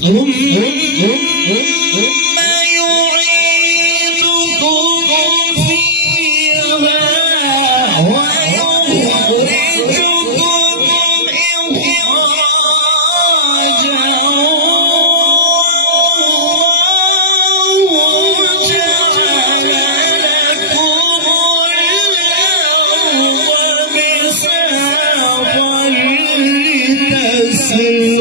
ثم يعيدكم فيها ويخرجكم إخراجا وجعل لكم الأرض بساطا لتسلكوا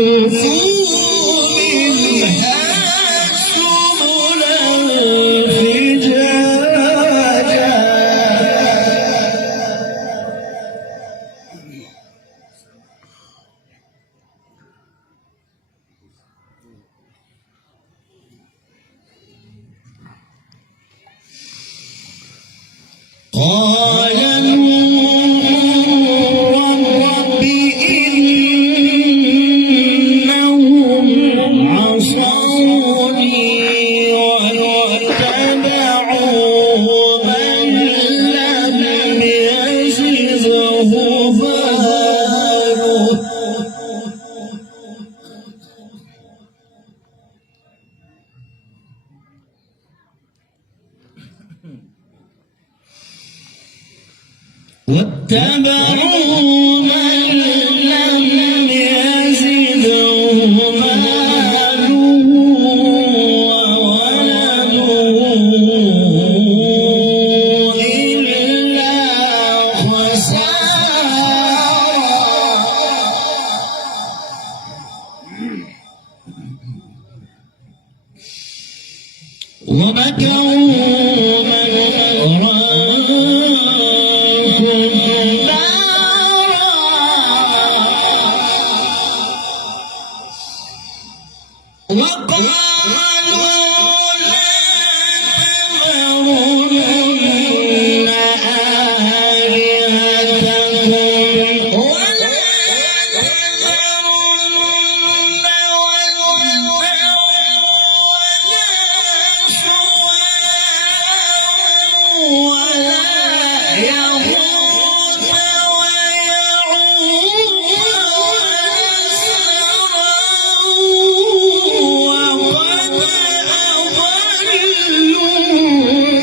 قال رب إنهم عصوني واتبعوا من لم يزده ماله واتبعوا من لم يزده ماله وولده إلا خسارا ومكروا مكرا وقالوا لا تذرن آلهتكم ولا تذرن ودا ولا سواعا ولا يغوث ويعوق وقد أضلوا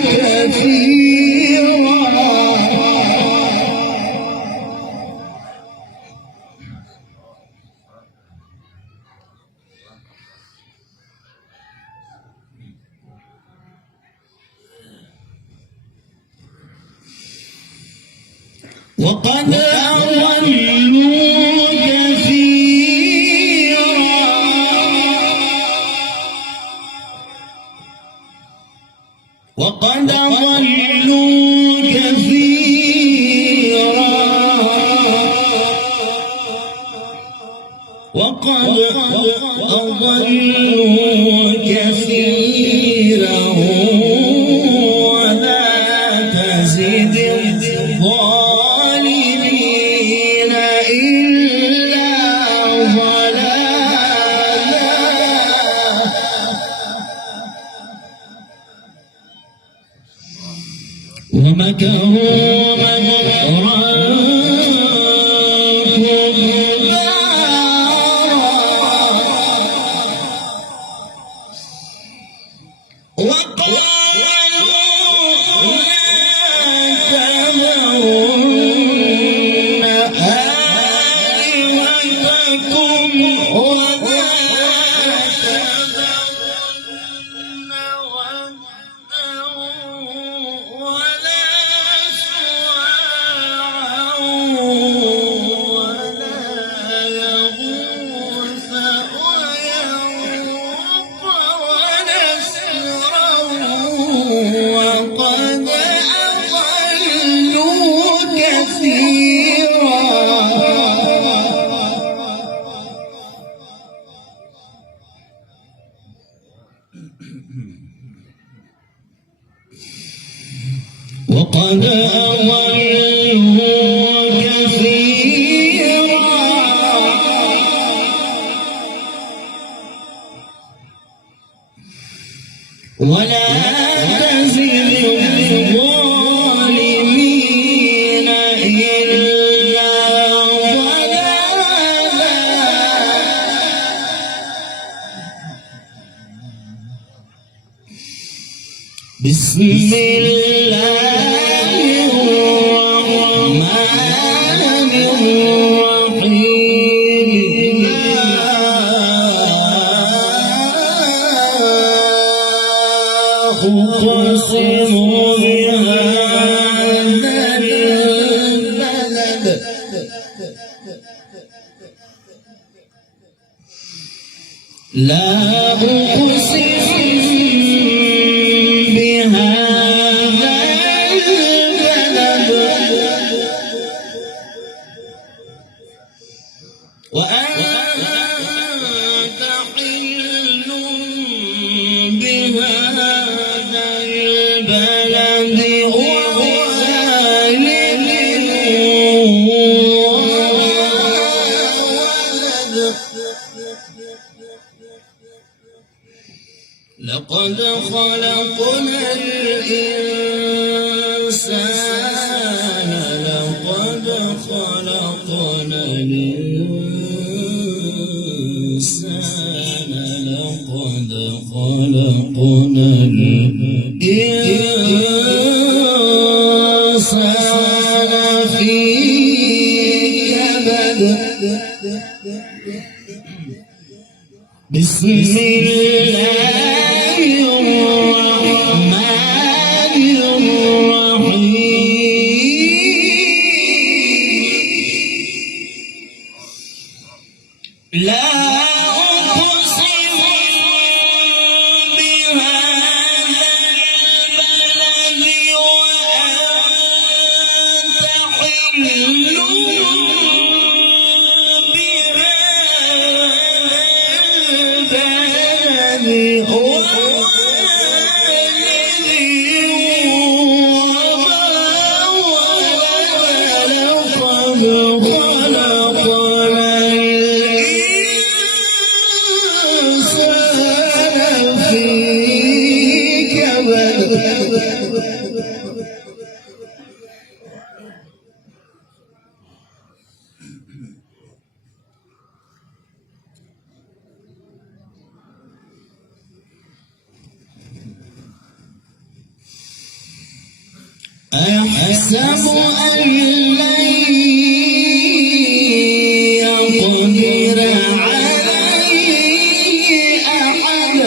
كثيرا وقد أضلوا كثيرا وقد أضلوا كثيرا ولا تزد الظالمين إلا ضلالا ومكروا مكرا وقد أضلوا كثيرا ولا تزد الظالمين إلا ضلالا بسم الله الرحمن الرحيم أقسم بهذا البلد لا أقسم بهذا البلد وأنت حل بهذا البلد ووالد وولد لقد خلقنا الإنسان لقد خلقنا الإنسان لقد خلقنا الإنسان في كبد بسم الله الرحمن الرحيم لا أقسم بهذا البلد وأنت حل أيحسب أن لن يقدر عليه أحد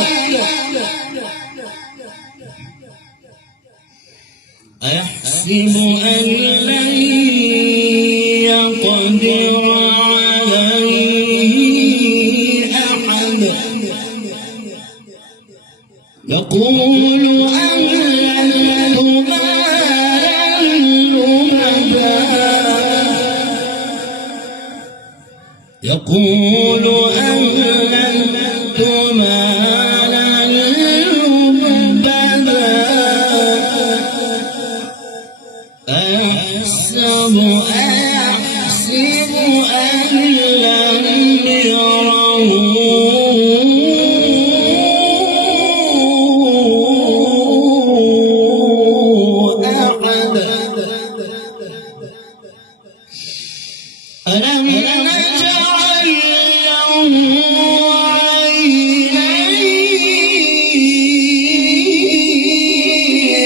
أيحسب أن لن يقدر عليه أحد يقول أهلكت يقول أهلكت مالا لبدا أيحسب أن لم يره أحد ألم نجعل له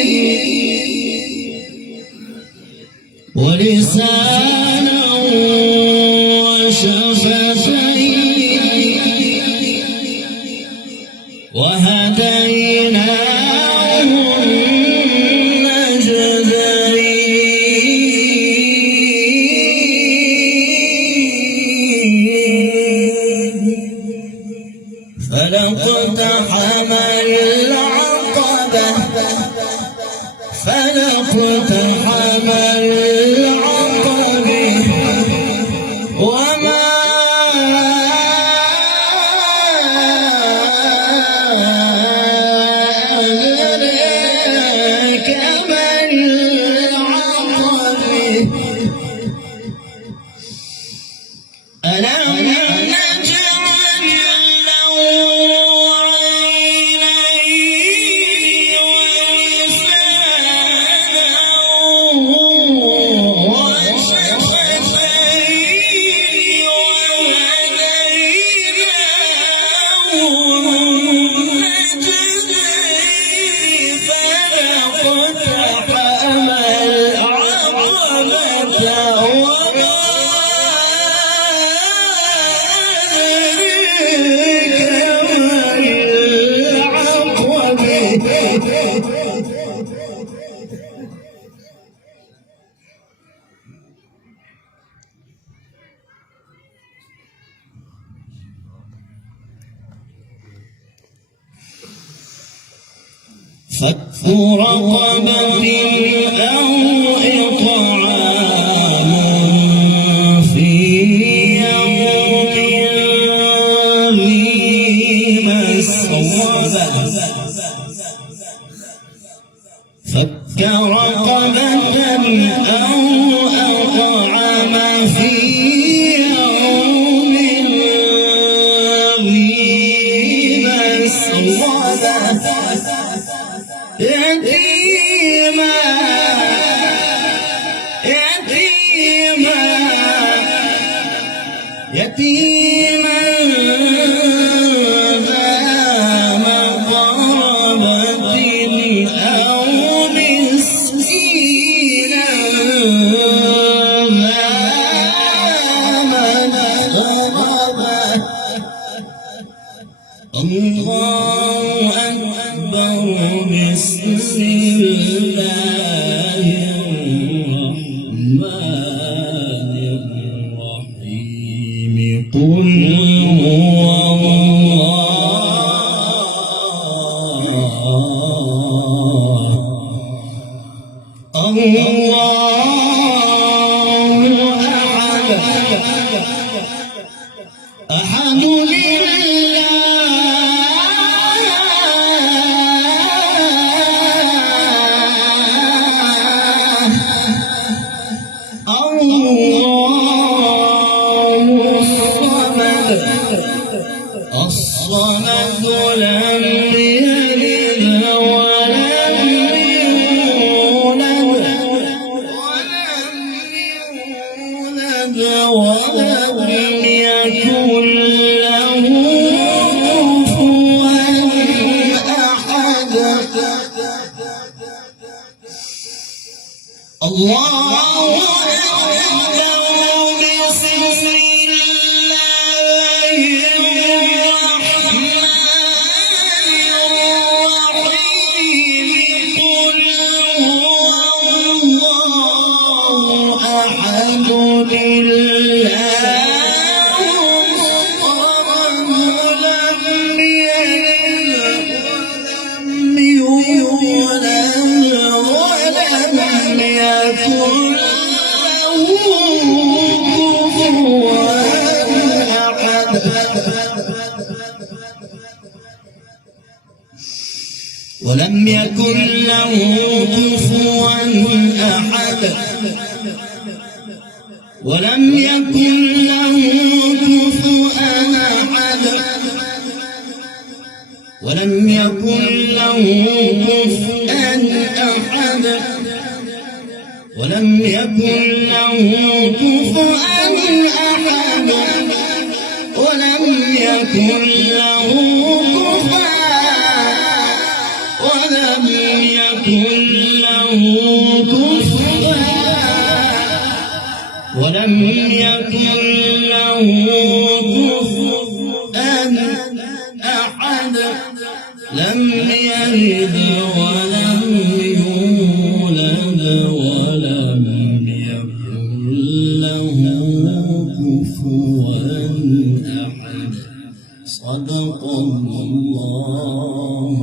عينين ولسانا وشفتين وهديناه النجدين فلاقتحم العقبة وما فك رقبة أو إطعام في يوم ذي مسغبة فك رقبة أو أطعم في يوم ذي مسغبة يتيما ذا مقربة أو مسكينا ذا متربة الله أكبر بسم الله الرحمن الرحيم قل هو الله أحد الصمد لم يلد ولم يولد ولم يكن له كفوا أحد الله ولم يكن له كفوا أحد ولم يكن له كفوا أحد ولم يكن له كفوا أحد ولم يكن له كفوا أحد ولم يكن له كفوا ولم يكن له كفوا ولم يكن له كفوا أحد لم يلد ولم يولد ولم يكن له كفوا أحد صدق الله